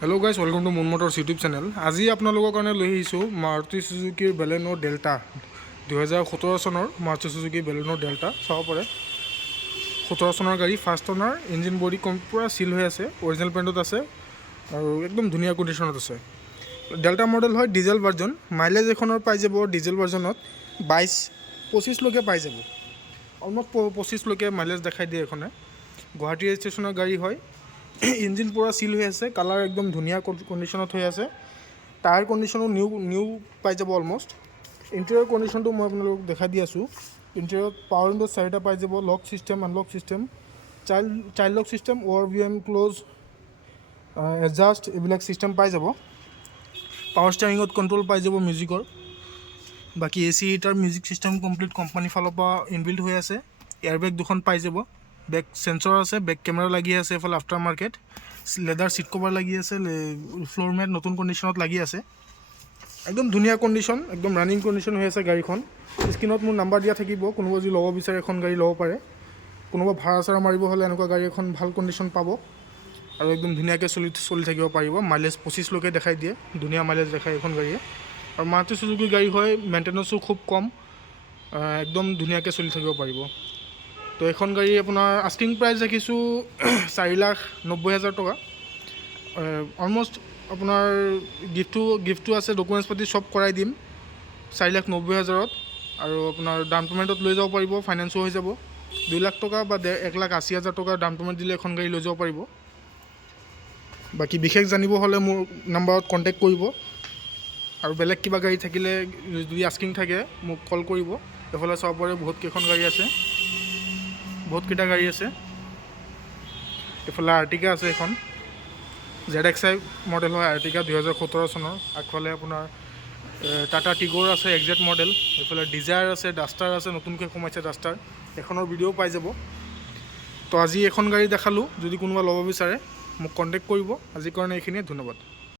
Hello' guys, welcome to moon Motors YouTube channel. আজি আপোনালোকৰ কাৰণে লৈ আহিছোঁ মাৰুতি চুজুকিৰ বেলেনো ডেল্টা 2017 চনৰ মাৰুতি চুজুকি বেলেনো ডেল্টা। চাব পাৰে 17 চনৰ গাড়ী, ফাৰ্ষ্ট অনাৰ, ইঞ্জিন বডি পূৰা চিল হৈ আছে, অৰিজিনেল পেইণ্টত আছে আৰু একদম ধুনীয়া কণ্ডিশ্যনত আছে। ডেল্টা মডেল হয়, ডিজেল ভাৰ্জন। মাইলেজ এখনৰ পাই যাব ডিজেল ভাৰ্জনত 22-25লৈকে পাই যাব। অলমষ্ট 25লৈকে মাইলেজ দেখাই দিয়ে এখনে। গুৱাহাটী ৰেজিষ্ট্ৰেশ্যনৰ গাড়ী হয়। ইঞ্জিন পূৰা চিল হৈ আছে, কালাৰ একদম ধুনীয়া কণ্ডিশ্যনত হৈ আছে। টায়াৰ কণ্ডিশ্যনো নিউ পাই যাব অলমষ্ট। ইণ্টেৰিয়ৰ কণ্ডিশ্যনটো মই আপোনালোকক দেখাই দি আছোঁ। ইণ্টেৰিয়ৰত পাৱাৰ উইণ্ডো 4টা পাই যাব, লক ছিষ্টেম, আনলক ছিষ্টেম, চাইল্ড লক ছিষ্টেম, ORVM ক্ল'জ, এডজাষ্ট এইবিলাক ছিষ্টেম পাই যাব। পাৱাৰ ষ্টেয়াৰিঙত কণ্ট্ৰল পাই যাব মিউজিকৰ। বাকী AC heater, music system complete কোম্পানীৰ ফালৰ পৰা ইনবিল্ড হৈ আছে। এয়াৰবেগ 2খন পাই যাব, বেক চেঞ্চৰ আছে, বেক কেমেৰা লাগি আছে, এইফালে after market leather seat cover লাগি আছে, ফ্ল'ৰ মেট নতুন কণ্ডিশ্যনত লাগি আছে। একদম ধুনীয়া কণ্ডিশ্যন, একদম ৰানিং কণ্ডিশ্যন হৈ আছে গাড়ীখন। স্ক্ৰীণত মোৰ নাম্বাৰ দিয়া থাকিব, কোনোবা যদি ল'ব বিচাৰে এখন গাড়ী ল'ব পাৰে। কোনোবা ভাড়া চাড়া মাৰিব হ'লে এনেকুৱা গাড়ী এখন ভাল কণ্ডিশ্যন পাব আৰু একদম ধুনীয়াকৈ চলি থাকিব পাৰিব। মাইলেজ 25লৈকে দেখাই দিয়ে, ধুনীয়া মাইলেজ দেখায় এইখন গাড়ীয়ে। আৰু মাৰুতি চুজুকি গাড়ী হয়, মেইনটেনেঞ্চো খুব কম, একদম ধুনীয়াকৈ চলি থাকিব পাৰিব। তো এখন গাড়ী আপোনাৰ আস্কিং প্ৰাইচ ৰাখিছোঁ 4,90,000 টকা। অলমষ্ট আপোনাৰ গিফ্টটো আছে, ডকুমেণ্টছ পাতি চব কৰাই দিম 4,90,000ত। আৰু আপোনাৰ ডাউন পে'মেণ্টত লৈ যাব পাৰিব, ফাইনেন্সো হৈ যাব। 2 লাখ টকা বা 1,80,000 টকা ডাউন পে'মেণ্ট দিলে এখন গাড়ী লৈ যাব পাৰিব। বাকী বিশেষ জানিব হ'লে মোৰ নাম্বাৰত কণ্টেক্ট কৰিব। আৰু বেলেগ কিবা গাড়ী থাকিলে যদি আস্কিং থাকে মোক কল কৰিব। এইফালে চাব পাৰে বহুতকেইখন গাড়ী আছে, বহুতকেইটা গাড়ী আছে। এইফালে আৰ্টিকা আছে এখন, ZXi মডেল হয় আৰ্টিকা 2017 চনৰ। আগফালে আপোনাৰ টাটা টিগৰ আছে, এক্সজেড মডেল। এইফালে ডিজায়াৰ আছে, ডাষ্টাৰ আছে, নতুনকৈ সোমাইছে ডাষ্টাৰ, এখনৰ ভিডিঅ' পাই যাব। তো আজি এখন গাড়ী দেখালোঁ, যদি কোনোবা ল'ব বিচাৰে মোক কণ্টেক্ট কৰিব। আজিৰ কাৰণে এইখিনিয়ে, ধন্যবাদ।